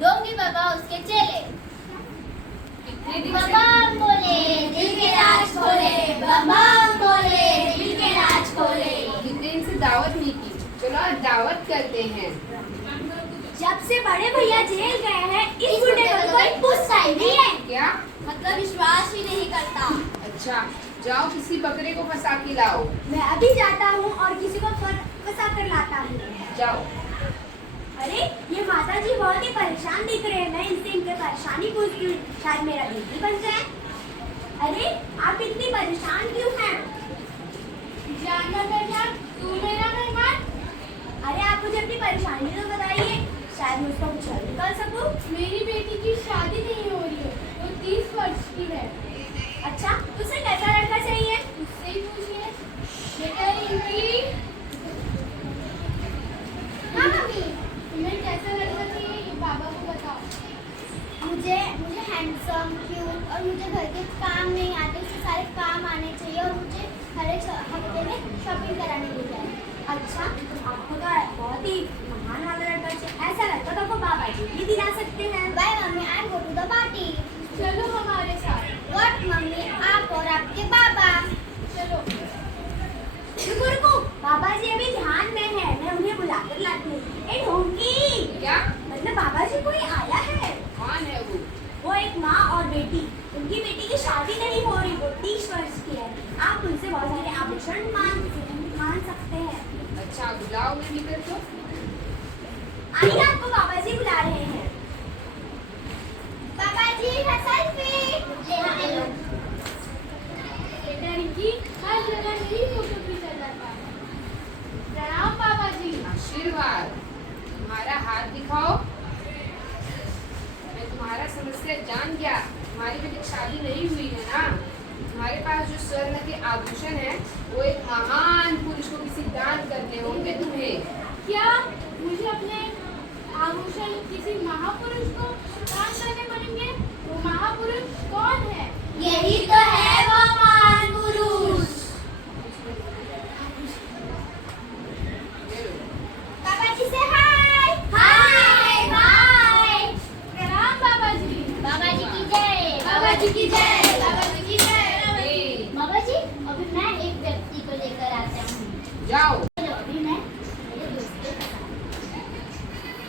डोंगी बाबा उसके चेले। कितने दिन बम बम बोले दिल के राज खोले, बम बम बोले दिल के राज खोले। कितने दिन से दावत नहीं की, चलो आज दावत करते हैं। जब से बड़े भैया जेल गए हैं इस बुढ़े को तो कोई पूछता ही नहीं है। क्या मतलब विश्वास ही नहीं करता। अच्छा, जाओ किसी बकरे को फंसा के लाओ। मैं अभी जाता हूँ और किसी को फंसा कर लाता हूँ। जाओ। अरे ये माता जी बहुत ही परेशान दिख रहे हैं, मैं इनसे इनकी परेशानी पूछती हूँ, शायद मेरा दिल ही बन जाए। अरे आप इतनी परेशान क्यों हैं? जानवर जान, तू मेरा मेहमान। अरे आप मुझे अपनी परेशानी तो बताइए, शायद मैं उसका कुछ हल निकाल सकूं। मेरी बेटी की शादी नहीं हो रही है, वो 30 वर्ष की है। अच्छा, उसे कैसा लड़का चाहिए? उससे ही पूछिए। बेटा रिंकी, हाँ मम्मी, तुम्हें कैसा लड़का चाहिए ये बाबा को बताओ। मुझे हैंडसम, क्यूट और मुझे घर के काम नहीं आते, उससे सारे काम आने चाहिए और मुझे हर एक हफ्ते में शॉपिंग कराने ले जाए। अच्छा, आपको तो बहुत ही महान वाला लड़का चाहिए। ऐसा लड़का तो आपको बाबा जी भी दिला सकते हैं। Bye mummy, I am go to the party. चलो हमारे साथ। व्हाट मम्मी, आप और आपके बाबा? चलो। रुको रुको, बाबा जी अभी ध्यान में है, मैं उन्हें बुला कर लाती हूँ। ए ढोंगी, क्या मतलब बाबा जी कोई आया है? कौन है वो? वो एक माँ और बेटी, उनकी बेटी की शादी नहीं हो रही, वो 30 वर्ष की है। आप उनसे बहुत सारे आभूषण मान सकते हैं। अच्छा, बुलाओ मैं भीतर को। आइए, आपको बाबा जी बुला रहे हैं। बाबा जी सेल्फी ले लो। बेटा रिंकी, हर जगह मेरी फोटो खींचा जाता है। प्रणाम बाबा जी। आशीर्वाद। तुम्हारा हाथ दिखाओ। मैं तुम्हारा समस्या जान गया। तुम्हारी बेटी की शादी नहीं हुई है ना? तुम्हारे पास जो स्वर्ण के आभूषण है वो एक महान पुरुष को किसी दान करने होंगे तुम्हें। क्या मुझे अपने आभूषण किसी महापुरुष को दान करने पड़ेंगे? वो महापुरुष कौन है? यही तो है वो महान पुरुष। बाबा जी से हाय। हाय हाय। प्रणाम बाबा जी। बाबा जी की जय। बाबा जी की जय। बाबा जी की जय। बाबा जी, अभी मैं एक व्यक्ति को लेकर आता हूँ। जाओ। चलो, अभी मैं मेरे दोस्त के पास आती हूँ।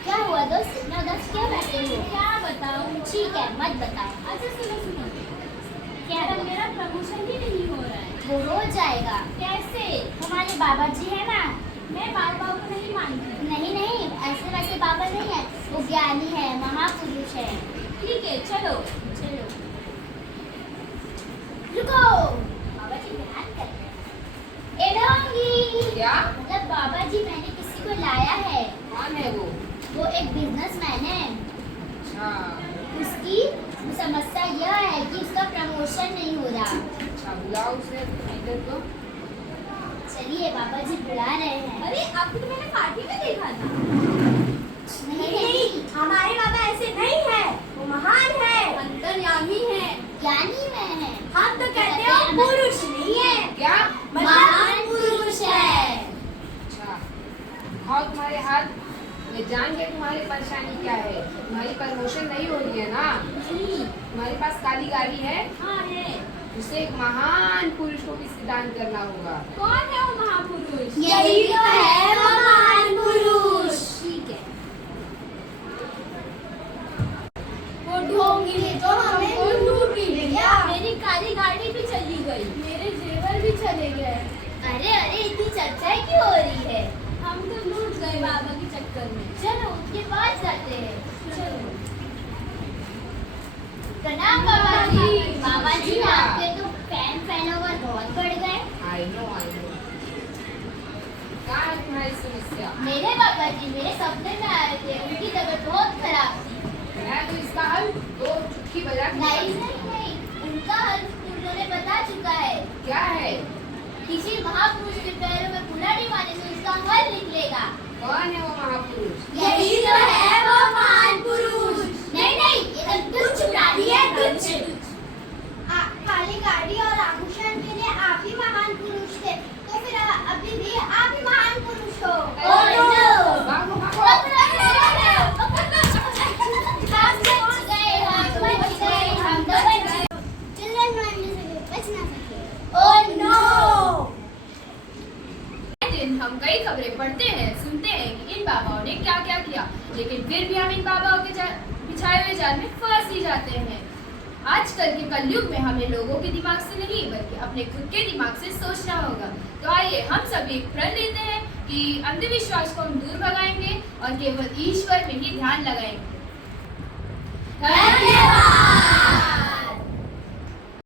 क्या हुआ दोस्त, इतना उदास क्यों बैठे हो? क्या बताऊं? ठीक है, मत बताओ। अच्छा सुनो सुनो, क्या क्या मेरा प्रमोशन ही नहीं हो रहा है? वो हो जाएगा। कैसे? हमारे बाबा जी है ना? मैं बाबा को नहीं मानती। नहीं नहीं, ऐसे वैसे बाबा नहीं है, वो ज्ञानी है, महापुरुष है। ठीक है, चलो। चलो। रुको, बाबा जी ध्यान कर रहे हैं। ए ढोंगी, क्या? मतलब बाबा जी, मैंने किसी को लाया है। कौन है वो? वो एक बिजनेसमैन है। अच्छा। उसकी समस्या यह है कि उसका प्रमोशन नहीं हो रहा। अच्छा, बुलाओ उसे भीतर को। चलिए, बाबा जी बुला रहे हैं। अरे आपको तो मैंने पार्टी में देखा था। नहीं नहीं, हमारे बाबा ऐसे नहीं है, वो महान है, अंतर्यामी है। ज्ञानी में है। हम तो कहते हैं वो पुरुष नहीं है, क्या? महान पुरुष है। अच्छा, दिखाओ तुम्हारे हाथ। मैं जान गया तुम्हारी परेशानी क्या है। तुम्हारी प्रमोशन नहीं हो रही है ना? तुम्हारे पास काली गाड़ी है? हाँ है। उसे एक महान पुरुष को किसी दान करना होगा। कौन है वो महापुरुष? यही तो है वो महान पुरुष। ठीक है। वो ढोंगी तो हमें वो लूट ही लिया। मेरी काली गाड़ी भी चली गई, मेरे जेवर भी चले गए। अरे अरे, इतनी चर्चा क्यों हो रही है? हम तो लूट गए बाबा के चक्कर में। चलो उनके पास जाते हैं। चलो। प्रणाम बाबा जी। बाबा जी, हाँ। आपके तो फैन फॉलोवर बहुत बढ़ गए। I know. क्या है तुम्हारी समस्या? मेरे बाबा जी मेरे सपने में आए थे, उनकी तबीयत बहुत खराब थी। मैं तो इसका हल दो चुटकी बजा के नहीं नहीं नहीं, उनका हल उन्होंने बता चुका है। क्या है? किसी महापुरुष के पैरों में कुल्हाड़ी मारने से उसका हल निकलेगा। कौन है वो महापुरुष? यही तो है वो महान पुरुष। नहीं नहीं, ये तो तुच्छ प्राणी है, तुच्छ। काली गाड़ी और आभूषण के लिए आप ही महान पुरुष थे, तो फिर अभी भी आप ही महान पुरुष हो। भागो, भागो। Oh no! हम कई खबरें पढ़ते हैं, सुनते हैं कि इन बाबाओं ने क्या क्या किया, लेकिन फिर भी हम इन बाबाओं के बिछाए हुए जाल में फंस ही जाते हैं। आजकल के कलयुग में हमें लोगों के दिमाग से नहीं बल्कि अपने खुद के दिमाग से सोचना होगा। तो आइए हम सभी एक प्रण लेते हैं कि अंधविश्वास को हम दूर भगाएंगे और केवल ईश्वर में ही ध्यान लगाएंगे। धन्यवाद।